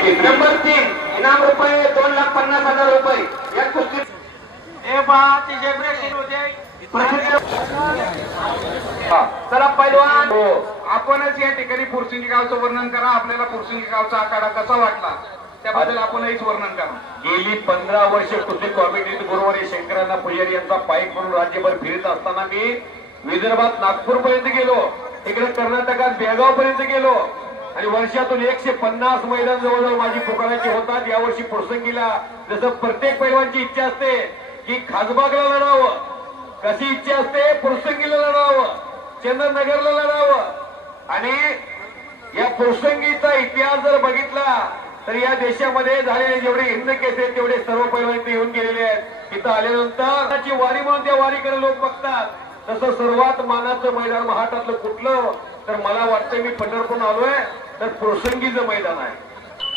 Number 3 इनाम रुपये 2,50,000 रुपये या कुस्ती चला पैलवान हो, आपणच या ठिकाणी पुरसिंगी गावचं वर्णन करा. आपल्याला पुरसिंगी गावचा आखाडा कसा वाटला त्याबद्दल आपणच वर्णन करा. गेली 15 वर्ष कुस्ती कॉमिटीत गुरुवारी शंकरांना पुजारी यांचा पाईक म्हणून राज्यभर फिरत असताना मी विदर्भात नागपूर पर्यंत गेलो, तिकडे कर्नाटकात बेळगाव पर्यंत गेलो आणि वर्षातून 150 मैदान जवळजवळ माझी पुकाराची होतात. यावर्षी पुरसंगीला जसं प्रत्येक पैलवानची इच्छा असते की खासबागला लढावं, कशी इच्छा असते पुरसंगीला लढावं, चंदननगरला लढावं. आणि या पुरसंगीचा इतिहास जर बघितला तर या देशामध्ये झालेले जेवढे हिंद केस आहेत तेवढे सर्व पैलवान इथे येऊन गेलेले आहेत. इथं आल्यानंतर वारी म्हणून त्या वारीकडे लोक बघतात. तसं सर्वात मानाचं मैदान महाराष्ट्रातलं कुठलं तर मला वाटतं मी पंढरपूर आलोय तर पुरसंगीचं मैदान आहे.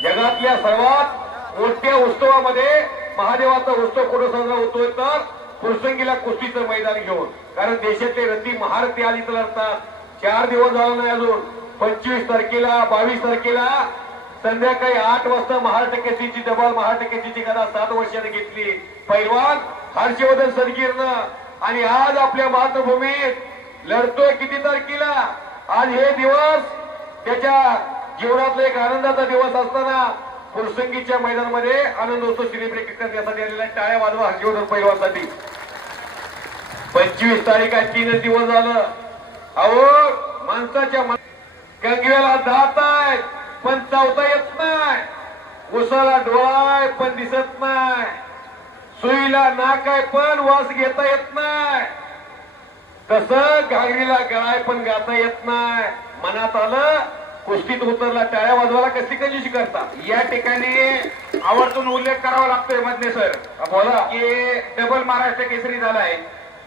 जगातल्या सर्वात मोठ्या उत्सवामध्ये महादेवाचा उत्सव कुठं साजरा होतोय तर पुरसंगीला कुस्तीचं मैदान घेऊन. कारण देशातले रथी महारथी आज इथं लढतात. 4 दिवस झाला नाही अजून. 25 तारखेला 22 तारखेला संध्याकाळी 8 वाजता महाराष्ट्र केसरीची डबल महाराष्ट्र केसरीची गदा 7 वर्षाने घेतली पैलवान हर्षवर्धन सदगीरनं. आणि आज आपल्या मातृभूमीत लढतोय किती तारखेला. आज हे दिवस त्याच्या जीवनातला एक आनंदाचा दिवस असताना पुरसंगीच्या मैदानामध्ये आनंद उत्सव सेलिब्रेट करण्यासाठी आलेला. टाळ्या वाजवा हर्षवर्धन पैलवानसाठी. 25 तारीख आहे, 3 दिवस झालं. अहो माणसाच्या कंगव्याला दात आहे पण चावता येत नाही, उसाला डोळा आहे पण दिसत नाही, सुईला नाक आहे पण वास घेता येत नाही, तसं घागरीला गळाय पण गाता येत नाही. मनात आलं कुस्तीत उतरला टाळ्या वाजवायला कशी कशी करता. या ठिकाणी आवर्जून उल्लेख करावा लागतोय मधने सर बोला की डबल महाराष्ट्र केसरी झालाय,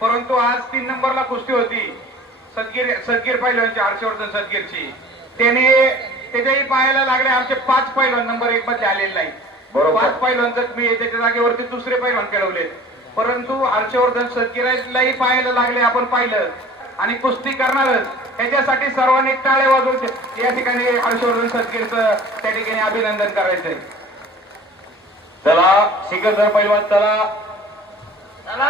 परंतु आज 3 नंबरला कुस्ती होती सदगीर पैलवानची हर्षवर्धन सदगीरची. त्याच्याही पाहायला लागले आमचे 5 पैलवान नंबर 1 मध्ये आलेले नाही. 5 पैलवान जखमी त्याच्या जागेवरती दुसरे पैलवान खेळवले, परंतु हर्षवर्धन सदगीरलाही पाहायला लागले. आपण पाहिलं आणि कुस्ती करणारच त्याच्यासाठी सर्वांनी टाळे वाजवून या ठिकाणी हर्षवर्धन सदगीरचं त्या ठिकाणी अभिनंदन करायचंय. चला सिकंदर पैलवान चला.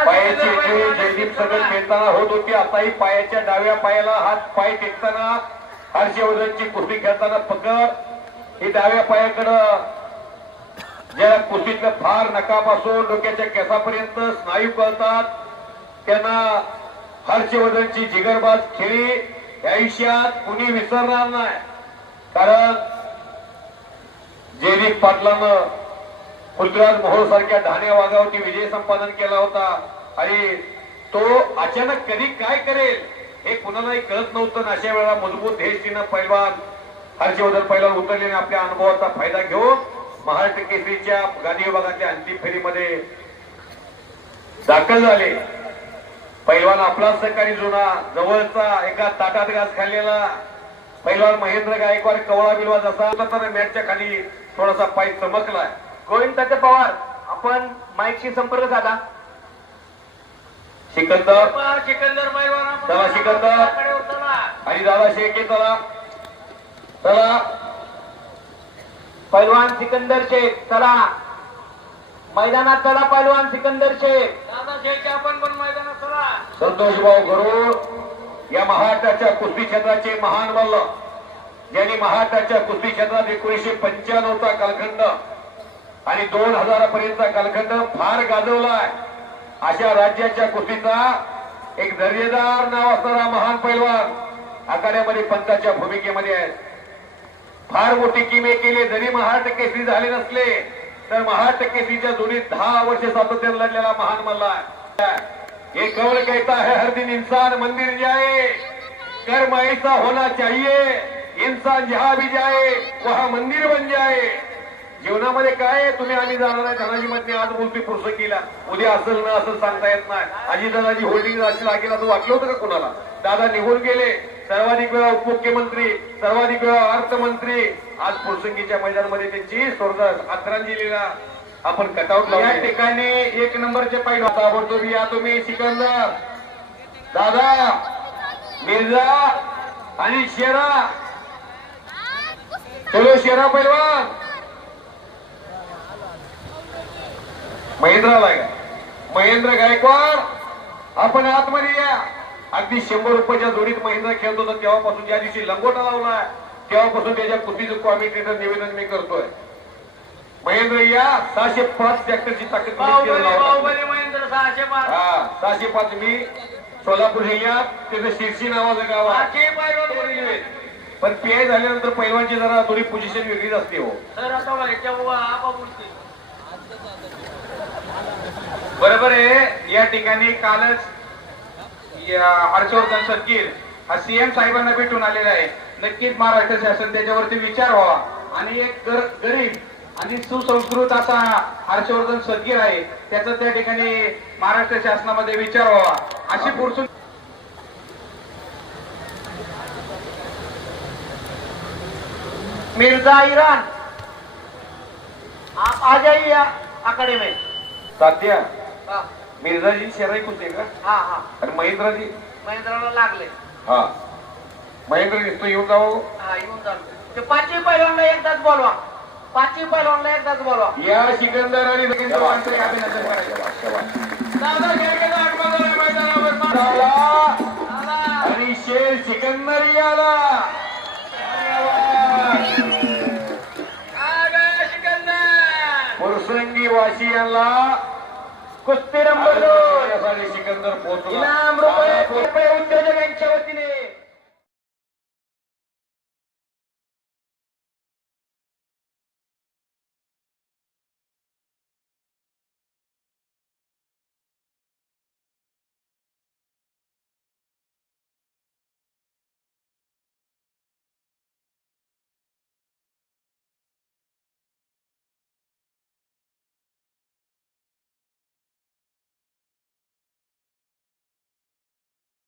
पायाची जयदीप सगळं खेळताना होत होती. आताही पायाच्या डाव्या पायाला हात पाय टेकताना हर्षवर्धनची कुस्ती खेळताना पकड ही डाव्या पायाकडं ज्याला कुस्तीतलं फार नकापासून डोक्याच्या केसापर्यंत स्नायू कळतात त्यांना हर्षवर्धनची जिगरबाज खेळी आयुष्यात कुणी विसरणार नाही. कारण जयदीप पाटलानं पृथ्वीराज मोहोळ सारख्या ढाण्या वाघावरती विजय संपादन केला होता आणि तो अचानक कधी काय करेल हे कुणालाही कळत नव्हतं. अशा वेळेला मजबूत देशचिन्ह पैलवान हर्षवर्धन पैलवान उतरलेने आपल्या अनुभवाचा फायदा घेऊन महाराष्ट्र केसरीच्या गादी विभागातल्या अंतिम फेरीमध्ये दाखल झाले. पैलवान आपला सहकारी जुना जवळचा एका ताटात घास खाल्लेला पैलवान महेंद्र गायकवाड कवळा बिलवा जसा होता मॅचच्या खाली थोडासा पाय चमकलाय. गोविंद पवार आपण माईकशी संपर्क साधा. सिकंदर पैलवान चला सिकंदर आणि दादा शेखे चला चला. पैलवान सिकंदर शेख चला मैदानात चला. पैलवान सिकंदर शेख आपण पण मैदानात चला. संतोषभाऊ गरुड या महाराष्ट्राच्या कुस्ती क्षेत्राचे महान मल्ल ज्यांनी महाराष्ट्राच्या कुस्ती क्षेत्रात 1995चा कालखंड आणि 2000 पर्यंतचा कालखंड फार गाजवलाय. अशा राज्याच्या कुस्तीचा एक दर्जेदार नाव असणारा महान पैलवान आखाड्यामध्ये पंचाच्या भूमिकेमध्ये आहेत. फार मोठी किमे केली. जरी महाराष्ट्र केसरी झाले नसले तर महाराष्ट्र केसरीच्या जुनीत 10 वर्ष सातत्याने लढलेला महान मल्ला है. ये कौन कहता है हर दिन इंसान मंदिर जाए, कर्म ऐसा होना चाहिए इंसान जहां भी जाए वहां मंदिर बन जाए. जीवनामध्ये काय तुम्ही आम्ही जाणार आहे धनाजी मध्ये आज बोलतोय पुरसंगीला, उद्या असेल ना असं सांगता येत नाही. आजी दादाजी होल्डिंग अशी लागेल असं वाटलं होतं का कुणाला. दादा निघून गेले. सर्वाधिक वेळा उपमुख्यमंत्री, सर्वाधिक वेळा अर्थमंत्री. आज पुरसंगीच्या मैदानामध्ये त्यांची स्वर्गात आदरांजलीला आपण कटआउट लावू. या ठिकाणी 1 नंबरचे पैलवान ताबडतोब या तुम्ही. सिकंदर दादा मिर्झा आणि शेरा. चलो शेरा पैलवान महेंद्राला घ्या. महेंद्र गायकवाड आपण आतमध्ये या. अगदी 100 रुपयाच्या जोडीत महेंद्र खेळत होता तेव्हापासून, ज्या दिवशी लंगोटा लावला तेव्हापासून त्याच्या कुस्तीचं कॉमेंटेटर निवेदन मी करतोय. महेंद्र या. 605 ट्रॅक्टरची ताकद महेंद्र 605. हा 605. मी सोलापूर जिल्ह्यात त्याचं शिरशी नावाचं गाव आहे. पण पीआय झाल्यानंतर पैलवानची जरा थोडी पोझिशन वेगळीच असते हो. सर आता बोलते बरोबर आहे. या ठिकाणी कालच हर्षवर्धन सदगीर हा सीएम साहेबांना भेटून आलेला आहे. नक्कीच महाराष्ट्र शासन त्याच्यावरती विचार व्हावा आणि एक गरीब आणि सुसंस्कृत असा हर्षवर्धन सदगीर आहे, त्याचा त्या ठिकाणी महाराष्ट्र शासनामध्ये विचार व्हावा अशी पुरसून. मिर्जा ईरान आप आ जाइए आंकड़े में. तात्या हाँ मिर्झाजी शेराई कुठे का? हाँ हाँ आणि महेंद्राजी? महेंद्राला लागले. हा महेंद्र दिसतो येऊन जाऊ. हा येऊन चालू. ते पाचही पैलवानला एकदाच बोलवा. पाचही पैलवानला एकदाच बोलवा. या सिकंदर आणि अभिनंदन करायचं. दादा गेले आगमन मैदानावर. झाला. आणि शेर सिकंदर आला. पुरसंगी वाशी यांना कुस्ती नंबर 2 सिकंदर पोहोचला. इनाम रुपये उद्योजक यांच्या वतीने